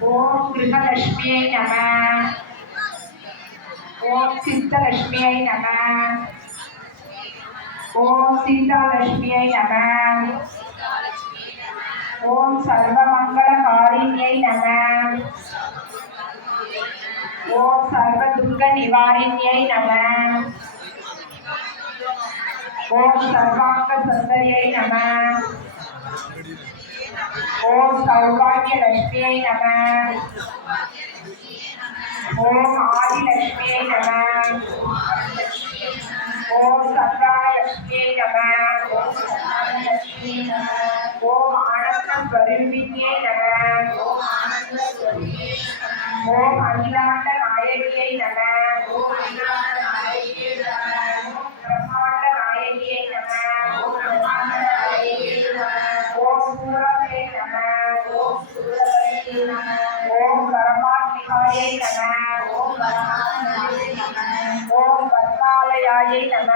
ஓம் கிருஹலட்சுமியை நம. ஓம் சித்தலட்சுமியை நம. ஓம் சீதாலட்சுமியை நம. ஓம் சர்வமங்களகாரிண்யை நம. ஓம் சர்வதுர்க நிவாரிண்யை நம. ஓம் சர்வாங்க சுந்தரியை நம. ஓம் சௌபாகிய லட்சுமியை நம. ஓம் ஆதிலட்சுமியை நம. ஓம் சந்தான லட்சுமியை நம. ஓம் ஆனந்த ஸ்வரூபிணியை நம. ஓம் அகிலாண்ட நாயகியை நம. பிரம்மாண்ட நாயகியை நம. ஓம் சூரபே நம. ஓம் பரமாத்மிகாயை நம. ஓம் பத்மாலயாயை நம.